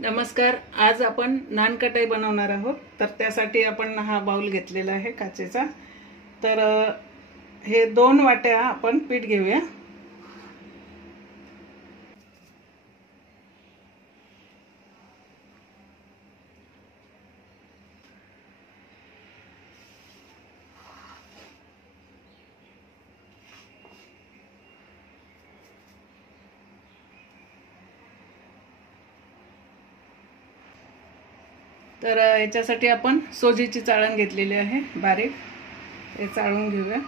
नमस्कार. आज आपण नान कटाई बनवणार आहोत. तर त्यासाठी आपण हा बाउल घेतलेला आहे काचेचा. तर हे 2 वाट्या आपण पीठ घेऊया. तर याच्यासाठी आपण सोजीची चाळण घेतलेली आहे बारीक. हे चाळून घेऊया.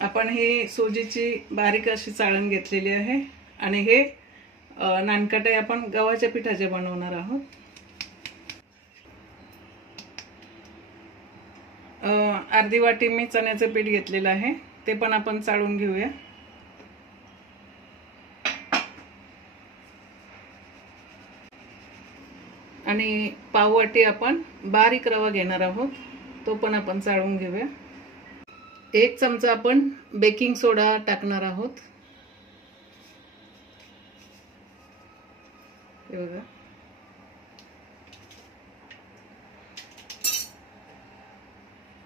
आपण ही सोजीची बारीक अशी चाळण घेतलेली आहे आणि हे नानकटाई आपण गव्हाच्या पिठाचे बनवणार आहोत. अर्धी वाटी मी चण्याचं पीठ घेतलेलं आहे, ते पण आपण चाळून घेऊया. आणि पाव वाटी आपण बारीक रवा घेणार आहोत, तो पण आपण चाळून घेऊया. 1 चमचा आपण बेकिंग सोडा टाकणार आहोत. हे बघा.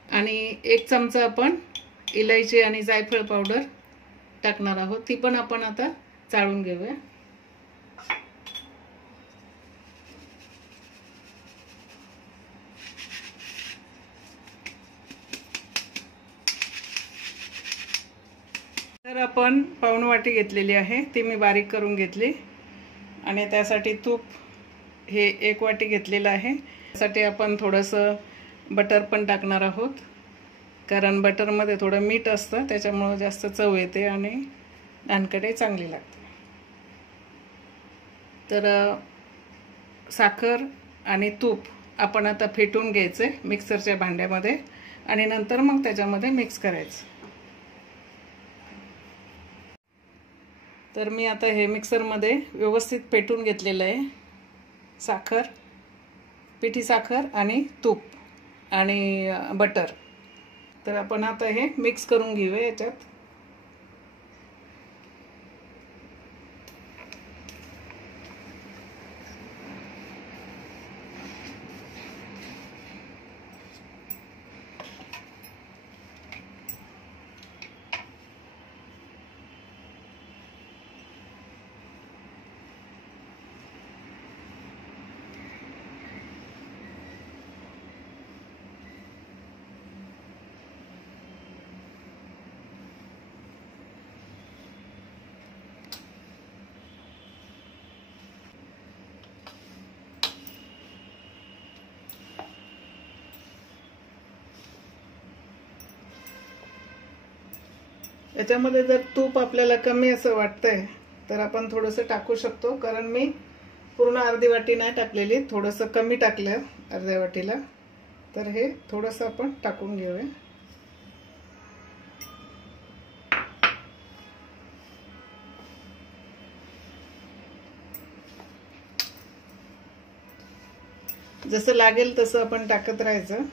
आणि 1 चमचा आपण इलायची आणि जायफळ पावडर टाकणार आहोत, ती पण आपण आता चाळून घेऊया. तर आपण पाऊण वाटी घेतलेली आहे, ती मी बारीक करून घेतली. आणि त्यासाठी तूप हे 1 वाटी घेतलेलं आहे. त्यासाठी आपण थोडंसं बटर पण टाकणार आहोत, कारण बटरमध्ये थोडं मीठ असतं, त्याच्यामुळे जास्त चव येते आणि नानकटाई चांगली लागते. तर साखर आणि तूप आपण आता फेटून घ्यायचे मिक्सरच्या भांड्यामध्ये आणि नंतर मग त्याच्यामध्ये मिक्स करायचं. तर मी आता हे मिक्सरमध्ये व्यवस्थित फेटून घेतलेलं आहे. साखर, पिठी साखर आणि तूप आणि बटर. तर आपण आता हे मिक्स करून घेऊया याच्यात. याच्यामध्ये जर तूप आपल्याला कमी असं वाटतंय तर आपण थोडंसं टाकू शकतो, कारण मी पूर्ण अर्धी वाटी नाही टाकलेली, थोडंसं कमी टाकलं अर्ध्या वाटीला. तर हे थोडंसं आपण टाकून घेऊया. जसं लागेल तसं आपण टाकत राहायचं.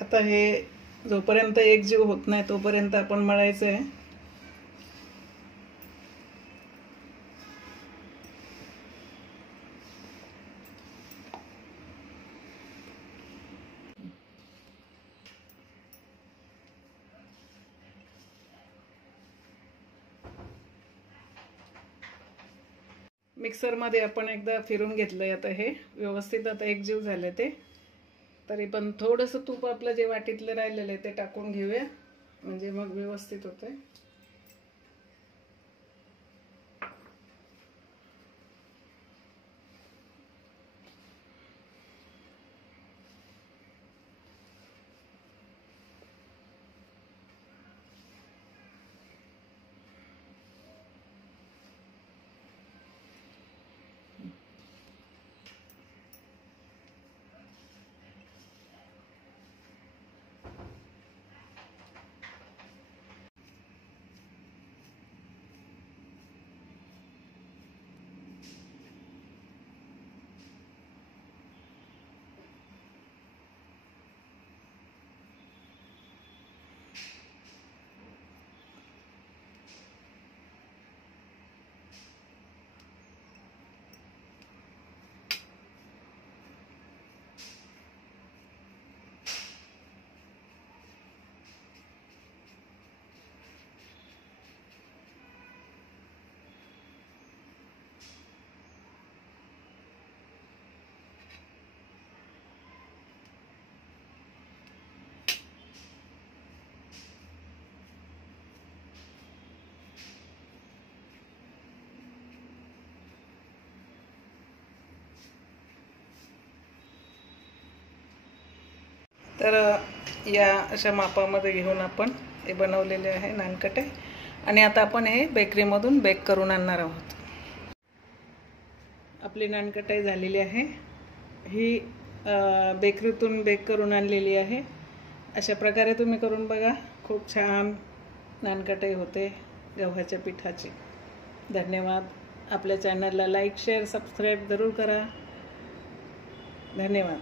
आता हे जोपर्यंत एकजीव होत नाही तोपर्यंत आपण मळायचं आहे. मिक्सरमध्ये आपण एकदा फिरून घेतलंय. आता हे व्यवस्थित आता एकजीव झाले ते. तरी पण थोडंसं तूप आपलं जे वाटीतलं राहिलेलं आहे ते टाकून घेऊया, म्हणजे मग व्यवस्थित होतंय. तर या अशा मापामध्ये घेऊन आपण हे बनवलेले आहे नानकटे आणि आता आपण हे बेकरीमधून बेक करून आणणार आहोत। आपली नानकटाई झालेली आहे, ही बेकरीतून बेक करून आणलेली आहे। अशा प्रकारे तुम्ही करून बघा, खूप छान नानकटाई होते गव्हाच्या पिठाची। धन्यवाद। आपल्या चॅनलला लाईक शेअर सबस्क्राईब जरूर करा। धन्यवाद।